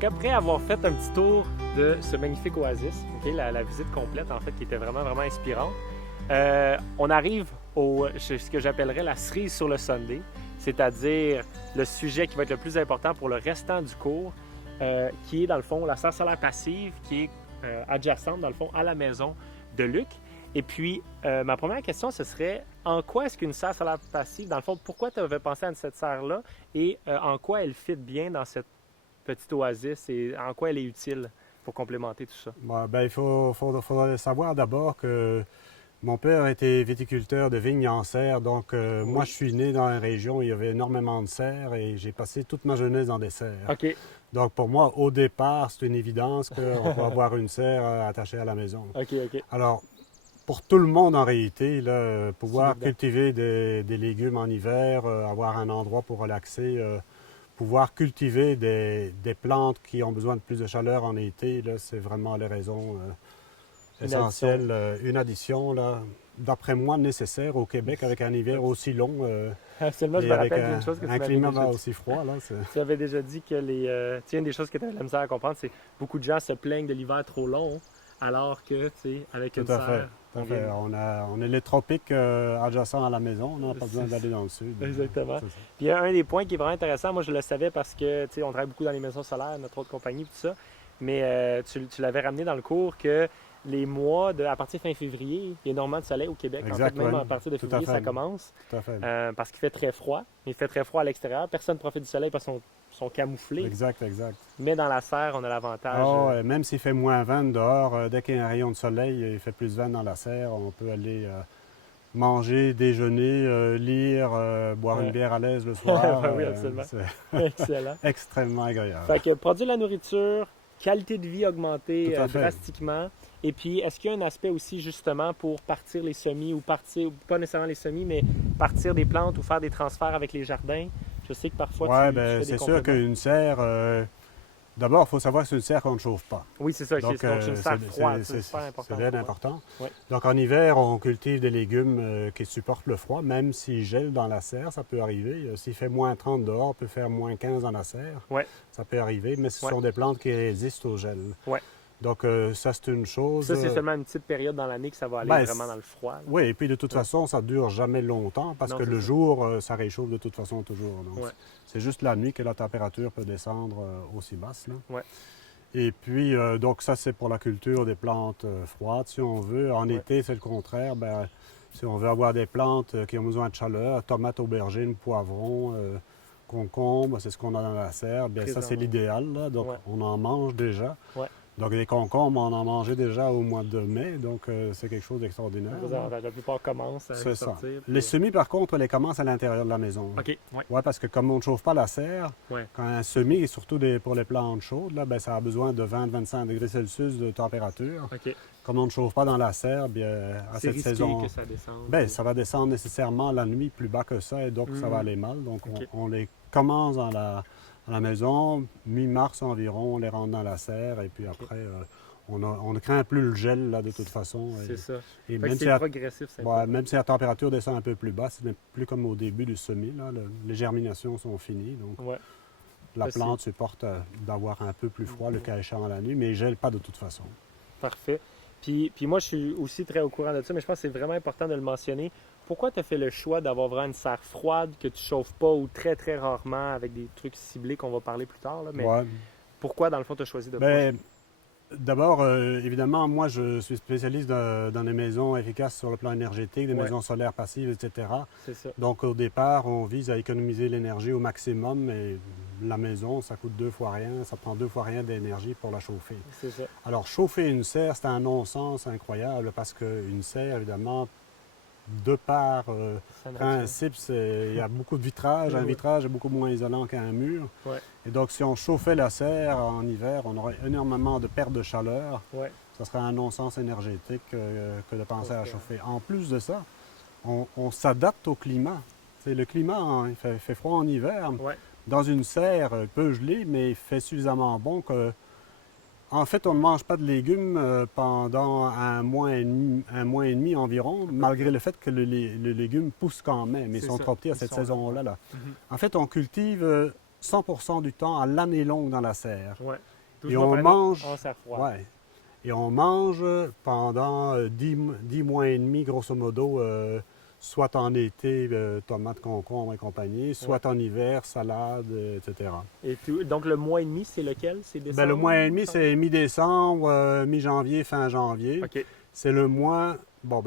Donc après avoir fait un petit tour de ce magnifique oasis, la visite complète en fait qui était vraiment, vraiment inspirante, on arrive au ce que j'appellerais la cerise sur le sundae, c'est-à-dire le sujet qui va être le plus important pour le restant du cours, qui est dans le fond la serre solaire passive qui est adjacente dans le fond à la maison de Luc. Et puis, ma première question, ce serait en quoi est-ce qu'une serre solaire passive, dans le fond, pourquoi tu avais pensé à cette serre-là et en quoi elle fit bien dans cette petite oasis et en quoi elle est utile pour complémenter tout ça? Bon, ben, faudrait savoir d'abord que mon père était viticulteur de vignes en serre, donc moi je suis né dans une région où il y avait énormément de serres et j'ai passé toute ma jeunesse dans des serres. OK. Donc pour moi, au départ, c'est une évidence qu'on va avoir une serre attachée à la maison. OK. Alors, pour tout le monde en réalité, là, pouvoir évident. cultiver des légumes en hiver, avoir un endroit pour relaxer, pouvoir cultiver des plantes qui ont besoin de plus de chaleur en été, là, c'est vraiment les raisons essentielles. Une addition, là, d'après moi, nécessaire au Québec avec un hiver aussi long Absolument, je et me avec rappelle d'une chose que tu un m'avais climat déjà dit. aussi froid. Là, Tu avais déjà dit que une des choses que tu as la misère à comprendre, c'est que beaucoup de gens se plaignent de l'hiver trop long, alors que, tu sais, avec Tout une à fait. serre, Tout à fait. On est les tropiques adjacents à la maison, on n'a pas besoin d'aller dans le sud. Exactement. C'est ça. Puis il y a un des points qui est vraiment intéressant, moi je le savais parce que, tu sais, on travaille beaucoup dans les maisons solaires, notre autre compagnie, tout ça, mais tu l'avais ramené dans le cours que les mois, à partir de fin février, il y a énormément de soleil au Québec. Exact, en fait, même ouais. à partir de Tout à février, fait. ça commence, Tout à fait. parce qu'il fait très froid. Il fait très froid à l'extérieur. Personne ne profite du soleil parce qu'ils sont camouflés. Exact. Mais dans la serre, on a l'avantage. Même s'il fait moins 20 dehors, dès qu'il y a un rayon de soleil, il fait plus 20 dans la serre, on peut aller manger, déjeuner, lire, boire une bière à l'aise le soir. Oui, absolument. C'est Excellent. extrêmement agréable. Fait que produire de la nourriture, qualité de vie augmentée Tout à fait. drastiquement. Et puis, est-ce qu'il y a un aspect aussi justement pour partir les semis ou partir, pas nécessairement les semis, mais partir des plantes ou faire des transferts avec les jardins? Je sais que parfois tu fais des c'est sûr compléments. qu'une serre, d'abord, il faut savoir que c'est une serre qu'on ne chauffe pas. Oui, c'est ça. Donc, c'est une serre froide. C'est super important. bien important. Ouais. Donc, en hiver, on cultive des légumes qui supportent le froid, même s'ils gèlent dans la serre, ça peut arriver. S'il fait moins 30 dehors, on peut faire moins 15 dans la serre. Ouais. Ça peut arriver, mais ce sont des plantes qui résistent au gel. Ouais. Donc, ça, c'est une chose. Ça, c'est seulement une petite période dans l'année que ça va aller vraiment dans le froid. Là. Oui, et puis de toute façon, ça ne dure jamais longtemps parce que le jour, ça réchauffe de toute façon toujours. Donc, c'est juste la nuit que la température peut descendre aussi basse. Là. Ouais. Et puis, donc ça, c'est pour la culture des plantes froides, si on veut. En été, c'est le contraire. Ben, si on veut avoir des plantes qui ont besoin de chaleur, tomates, aubergines, poivrons, concombres, c'est ce qu'on a dans la serre. Bien, ça, c'est l'idéal. Là. Donc, on en mange déjà. Ouais. Donc, les concombres, on en mangeait déjà au mois de mai. Donc, c'est quelque chose d'extraordinaire. La plupart commencent à sortir. Ça. Les semis, par contre, on les commence à l'intérieur de la maison. OK. Oui, parce que comme on ne chauffe pas la serre, quand un semis, et surtout pour les plantes chaudes, là, ben, ça a besoin de 20-25 degrés Celsius de température. OK. Comme on ne chauffe pas dans la serre, bien, à cette saison, que ça descende. Ben, ça va descendre nécessairement la nuit plus bas que ça et donc ça va aller mal. Donc, on les commence à la maison, mi-mars environ, on les rentre dans la serre et puis après, on ne craint plus le gel là, de toute façon. C'est ça. Et même si progressif, c'est même si la température descend un peu plus bas, ce n'est plus comme au début du semis. Là, les germinations sont finies. Donc la plante supporte d'avoir un peu plus froid le cas échéant la nuit, mais il ne gèle pas de toute façon. Parfait. Puis moi, je suis aussi très au courant de ça, mais je pense que c'est vraiment important de le mentionner. Pourquoi tu as fait le choix d'avoir vraiment une serre froide que tu ne chauffes pas ou très, très rarement avec des trucs ciblés qu'on va parler plus tard? Là, mais pourquoi, dans le fond, tu as choisi de pas? D'abord, évidemment, moi, je suis spécialiste dans les maisons efficaces sur le plan énergétique, des maisons solaires passives, etc. C'est ça. Donc, au départ, on vise à économiser l'énergie au maximum, et la maison, ça coûte 2 fois rien, ça prend 2 fois rien d'énergie pour la chauffer. C'est ça. Alors, chauffer une serre, c'est un non-sens incroyable parce qu'une serre, évidemment, de par principe, il y a beaucoup de vitrage. Un vitrage est beaucoup moins isolant qu'un mur. Et donc, si on chauffait la serre en hiver, on aurait énormément de perte de chaleur. Ça serait un non-sens énergétique que de penser à chauffer. En plus de ça, on s'adapte au climat. T'sais, le climat, il fait froid en hiver. Dans une serre, il peut geler, mais il fait suffisamment bon que... En fait, on ne mange pas de légumes pendant un mois et demi environ, malgré le fait que les légumes poussent quand même. Ils sont trop petits à cette saison-là. En fait, on cultive 100% du temps à l'année longue dans la serre. Ouais. Et on mange en serre froide. Ouais. Et on mange pendant 10 mois et demi, grosso modo, soit en été, tomates, concombres et compagnie, soit en hiver, salade, etc. Et donc le mois et demi, c'est lequel? C'est décembre? Le mois et demi, c'est mi-décembre, mi-janvier, fin janvier. OK. C'est le mois,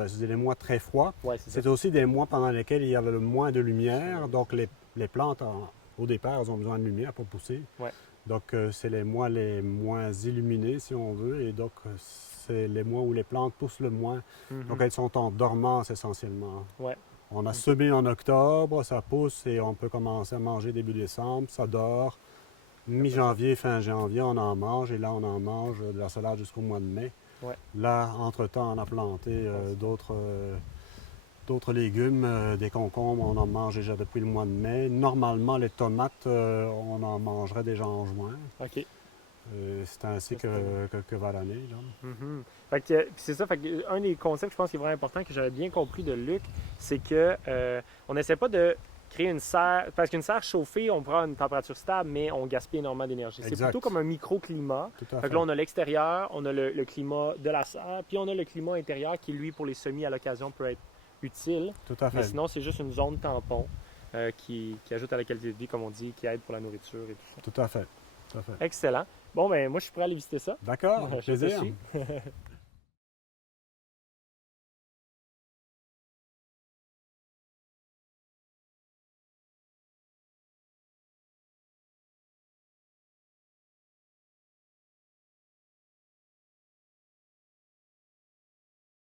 c'est des mois très froids. Ouais, c'est aussi des mois pendant lesquels il y a le moins de lumière. Donc les plantes, au départ, elles ont besoin de lumière pour pousser. Ouais. Donc, c'est les mois les moins illuminés, si on veut, et donc c'est les mois où les plantes poussent le moins. Donc, elles sont en dormance essentiellement. Ouais. On a semé en octobre, ça pousse et on peut commencer à manger début décembre, ça dort. Mi-janvier, fin janvier, on en mange et là, on en mange de la salade jusqu'au mois de mai. Ouais. Là, entre-temps, on a planté d'autres légumes, des concombres, on en mange déjà depuis le mois de mai. Normalement, les tomates, on en mangerait déjà en juin. OK. C'est ainsi que va l'année. C'est ça. Un des concepts, je pense, qui est vraiment important, que j'avais bien compris de Luc, c'est que on n'essaie pas de créer une serre. Parce qu'une serre chauffée, on prend une température stable, mais on gaspille énormément d'énergie. C'est plutôt comme un microclimat. Là, on a l'extérieur, on a le climat de la serre, puis on a le climat intérieur qui, lui, pour les semis, à l'occasion, peut être utile. Tout à fait. Mais sinon, c'est juste une zone tampon qui ajoute à la qualité de vie, comme on dit, qui aide pour la nourriture et tout ça. Tout à fait. Excellent. Bon, ben moi, je suis prêt à aller visiter ça. D'accord, plaisir.